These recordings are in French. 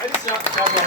Alicia, bravo.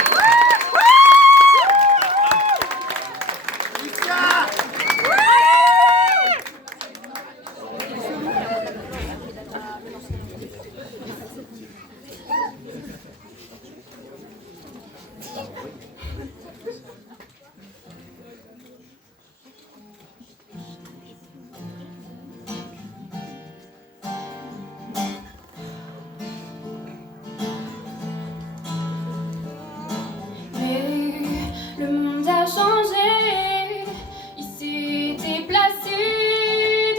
Le monde a changé, il s'est déplacé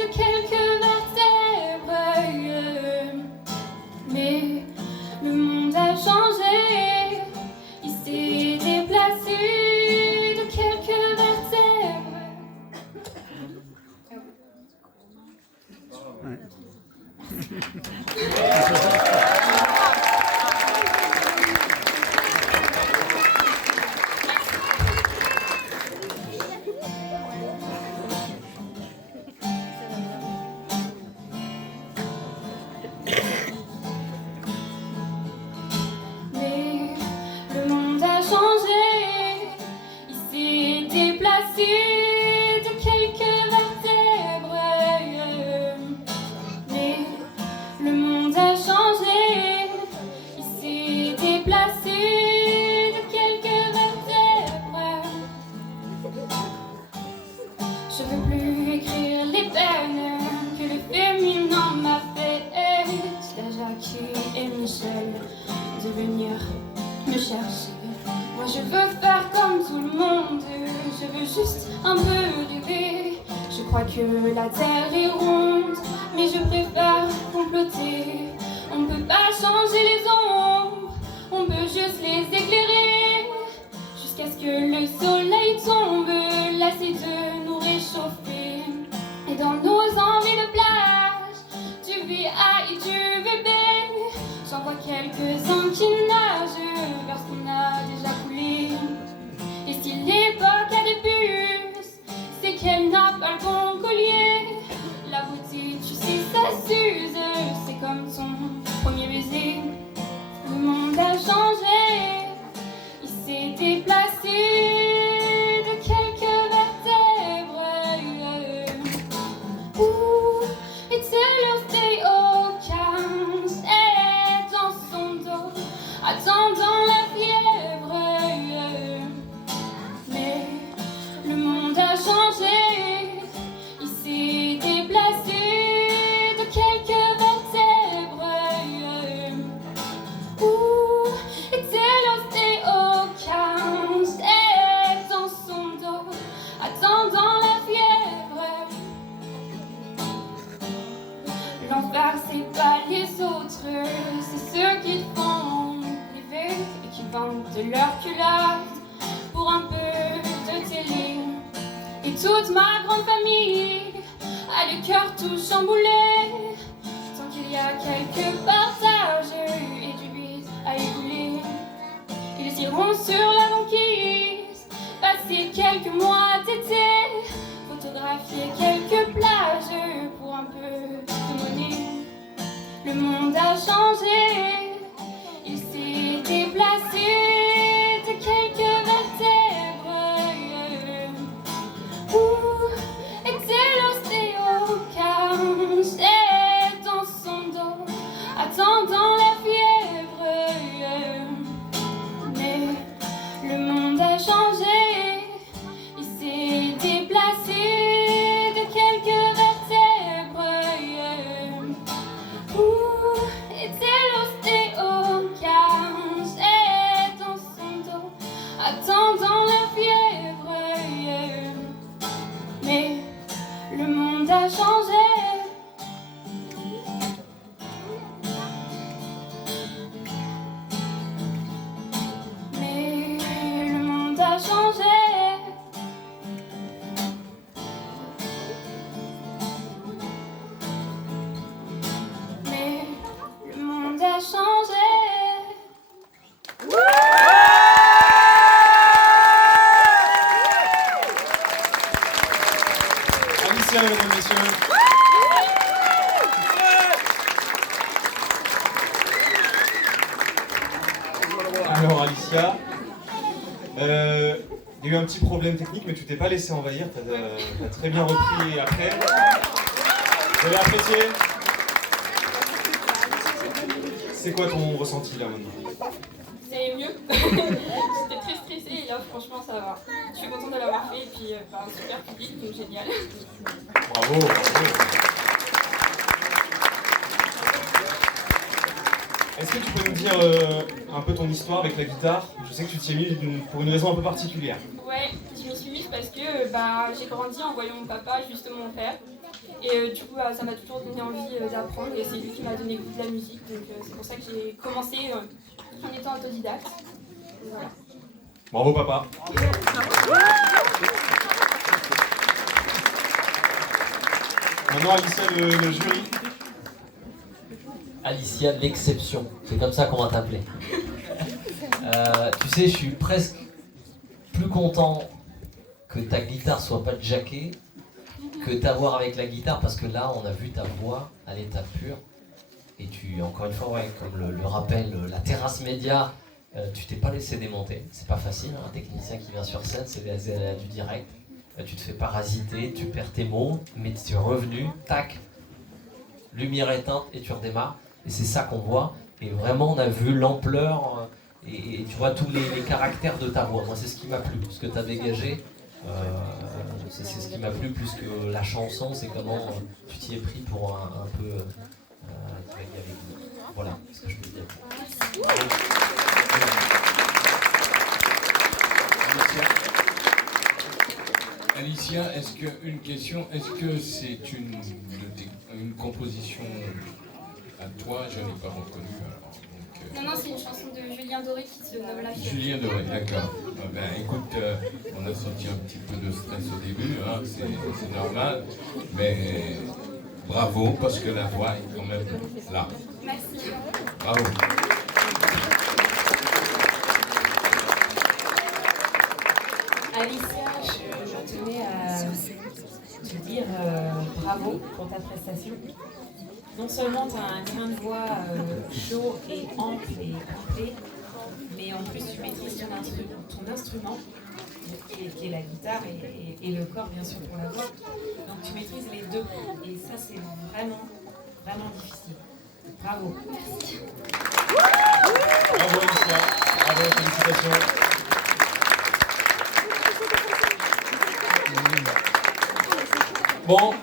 de quelques vertèbres. Mais le monde a changé, il s'est déplacé de quelques vertèbres. Mais le monde a changé, il s'est déplacé de quelques vertèbres. Mais le monde a changé, il s'est déplacé de quelques vertèbres. Je veux plus écrire les peines que le féminin m'a fait. La Jackie et Michel de venir me chercher. Moi je veux faire comme tout le monde, je veux juste un peu rêver. Je crois que la terre est ronde, mais je préfère comploter. On ne peut pas changer les ombres, on peut juste les éclairer. Jusqu'à ce que le soleil tombe, lassé de nous réchauffer. Et dans nos envies de plage, du VA et du bébé, j'en vois quelques-uns qui nagent vers ce qu'on a déjà coulé. Et si l'époque a des puces, c'est qu'elle n'a pas le bon collier. La beauté, tu sais, ça s'use, c'est comme son premier baiser. Le monde a changé, il s'est déplacé de quelques vertèbres. Où est-il resté aucun est dans son dos, attendant la fièvre. Mais le monde a changé, il s'est déplacé de quelques vertèbres. Où est-il resté aucun est dans son dos, attendant la fièvre. L'enfer, c'est pas les autres, c'est ceux qui te font rêver et qui vendent de leur culotte pour un peu de télé. Et toute ma grande famille a le cœur tout chamboulé, tant qu'il y a quelques partages et du vide à écouler. Ils iront sur la banquise, passer quelques mois d'été, photographier quelques plages pour un peu de monnaie. Le monde a changé, il s'est déplacé de quelques vertèbres. Où est-il resté aucun est dans son dos, attends Alors Alicia, il y a eu un petit problème technique, mais tu t'es pas laissé envahir, t'as très bien repris après. Vous avez apprécié? C'est quoi ton ressenti là maintenant? C'est mieux. J'étais très stressée et là franchement ça va. Je suis contente de l'avoir fait et puis un super public, donc génial. Bravo, bravo. Est-ce que tu peux nous dire un peu ton histoire avec la guitare? Je sais que tu t'y es mis pour une raison un peu particulière. Ouais, je m'y suis mise parce que j'ai grandi en voyant mon papa justement faire. Et du coup, ça m'a toujours donné envie d'apprendre et c'est lui qui m'a donné goût de la musique. Donc c'est pour ça que j'ai commencé en étant autodidacte. Voilà. Bravo papa. Maintenant Alicia, le jury. Alicia, l'exception. C'est comme ça qu'on va t'appeler. Tu sais, je suis presque plus content que ta guitare soit pas jackée que t'avoir avec la guitare, parce que là, on a vu ta voix à l'état pur. Et tu, encore une fois, ouais, comme le rappelle la terrasse média, tu t'es pas laissé démonter. C'est pas facile, hein, un technicien qui vient sur scène, c'est du direct. Tu te fais parasiter, tu perds tes mots, mais tu es revenu, tac, lumière éteinte et tu redémarres. Et c'est ça qu'on voit. Et vraiment, on a vu l'ampleur et tu vois tous les caractères de ta voix. Moi, c'est ce qui m'a plu, ce que tu as dégagé. C'est ce qui m'a plu plus que la chanson, c'est comment tu t'y es pris pour un peu travailler avec nous. Voilà ce que je peux dire. Alicia, une question, est-ce que c'est une composition à toi? Je n'ai pas reconnu alors. Non, c'est une chanson de Julien Doré qui se nomme La Fièvre. Julien Doré, d'accord. Écoute, on a senti un petit peu de stress au début, hein, c'est normal, mais bravo, parce que la voix est quand même là. Merci. Bravo. Alicia, je tenais à te dire bravo pour ta prestation. Non seulement tu as un grain de voix chaud et ample et complet, mais en plus tu maîtrises ton instrument qui est la guitare et le corps bien sûr pour la voix. Donc tu maîtrises les deux et ça c'est vraiment, vraiment difficile. Bravo. Merci. Bravo Alicia, bravo, félicitations. Bon,